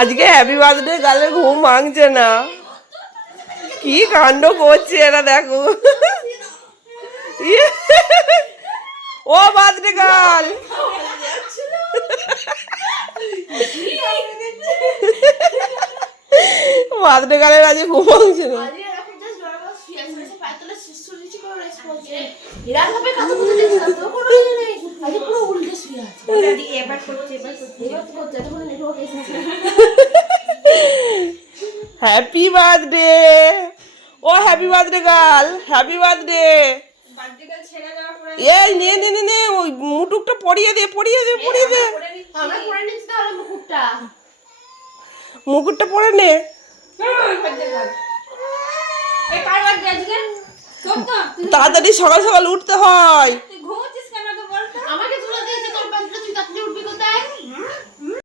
আজকে happy birthday গালে ঘুম ভাঙছে না, কি কাণ্ড করছে এরা দেখো। ও বার্থডে গার্ল, বার্থডে গার্লের আজকে ঘুম ভাঙছে না। হ্যাপি বার্থডে, ও happy birthday girl, happy birthday. এই নে নে নে নে ওই মুটুকটা পরিয়ে দে, পরিয়ে দে, পরিয়ে দে, মুকুটটা পরে নে। তাড়াতাড়ি সকাল সকাল উঠতে হয়।